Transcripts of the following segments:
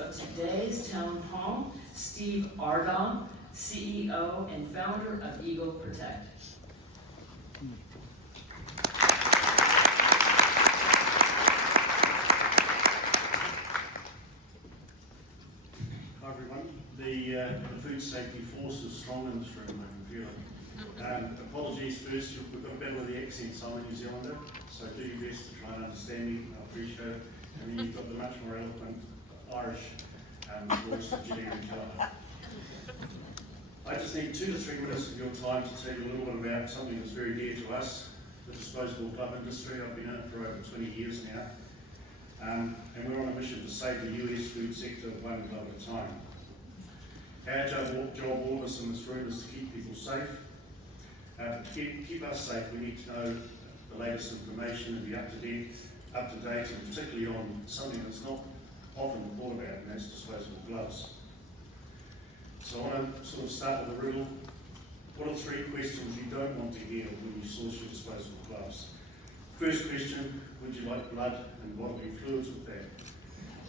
of today's town hall, Steve Ardagh, CEO and founder of Eagle Protect. Hi everyone. The food safety force is strong in this room, I can feel it. Apologies first, we've got a battle with the accents. I'm a New Zealander, so do your best to try and understand me. I appreciate it. And then you've got the much more eloquent Irish voice of Gillian Keller. I just need 2 to 3 minutes of your time to tell you a little bit about something that's very dear to us, the disposable glove industry. I've been in it for over 20 years now. And we're on a mission to save the US food sector one glove at a time. Our job, all of us in this room, is to keep people safe. To keep us safe, we need to know the latest information and be up to date, and particularly on something that's not often thought about, and that's disposable gloves. So I want to sort of start with a riddle. What are 3 questions you don't want to hear when you source your disposable gloves? First question, would you like blood and bodily fluids with that?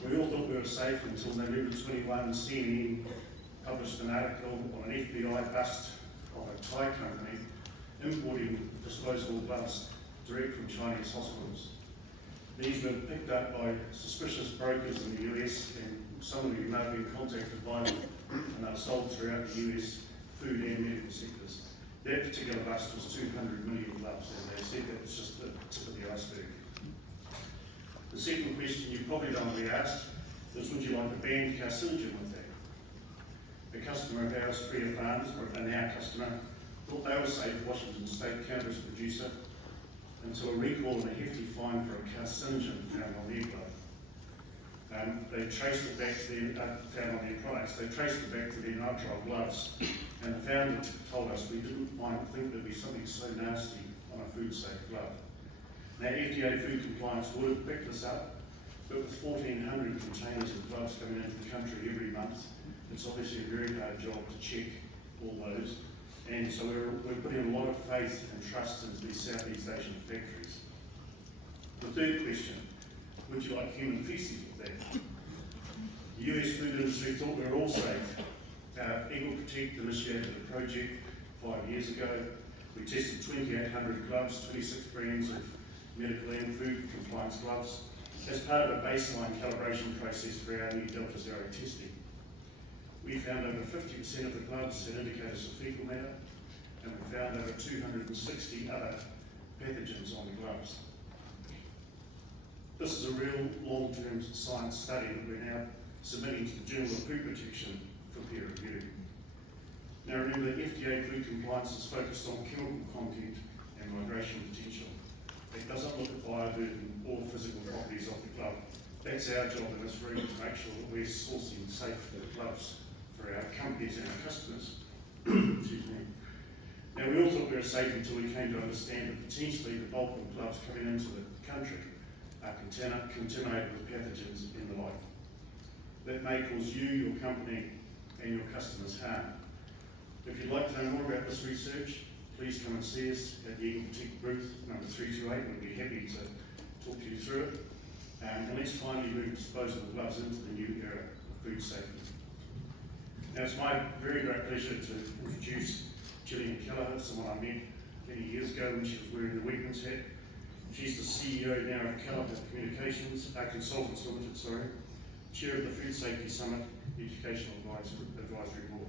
We all thought we were safe until November 21, CNN published an article on an FBI bust of a Thai company importing disposable gloves direct from Chinese hospitals. These were picked up by suspicious brokers in the US, and some of you may have been contacted by them, and they're sold throughout the US food and medical sectors. That particular bust was 200 million gloves, and they said that was just the tip of the iceberg. The second question you probably don't want to be asked is, would you like a banned carcinogen with that? A customer of ours, Freer Farms, and our customer, thought they were safe. Washington State cannabis producer, until a recall and a hefty fine for a carcinogen found on their glove. They traced it back to found on their products. They traced it back to their nitrile gloves, and the founder told us, we didn't think there'd be something so nasty on a food safe glove. Now, FDA food compliance would have picked this up, but with 1,400 containers of gloves coming into the country every month, it's obviously a very hard job to check all those. And so we're putting a lot of faith and trust into these Southeast Asian factories. The third question, would you like human feces with that? The US food industry thought we were all safe. Eagle Protect initiated a project 5 years ago. We tested 2,800 gloves, 26 brands of medical and food compliance gloves, as part of a baseline calibration process for our new Delta Zero testing. We found over 50% of the gloves had indicators of fecal matter, and we found over 260 other pathogens on the gloves. This is a real long-term science study that we're now submitting to the Journal of Food Protection for peer review. Now remember, FDA food compliance is focused on chemical content and migration potential. It doesn't look at bioburden or physical properties of the glove. That's our job in this room, to make sure that we're sourcing safe gloves for our companies and our customers. Excuse me. Now, we all thought we were safe until we came to understand that potentially the bulk of gloves coming into the country are contaminated with pathogens and the like. That may cause you, your company, and your customers harm. If you'd like to know more about this research, please come and see us at the Eagle Protect booth number 328. We'd be happy to talk you through it. And let's finally move disposable gloves into the new era of food safety. Now, it's my very great pleasure to introduce Gillian Keller, someone I met many years ago when she was wearing the Weapons hat. She's the CEO now of Keller Consultants Limited, Chair of the Food Safety Summit Educational Advisory Board.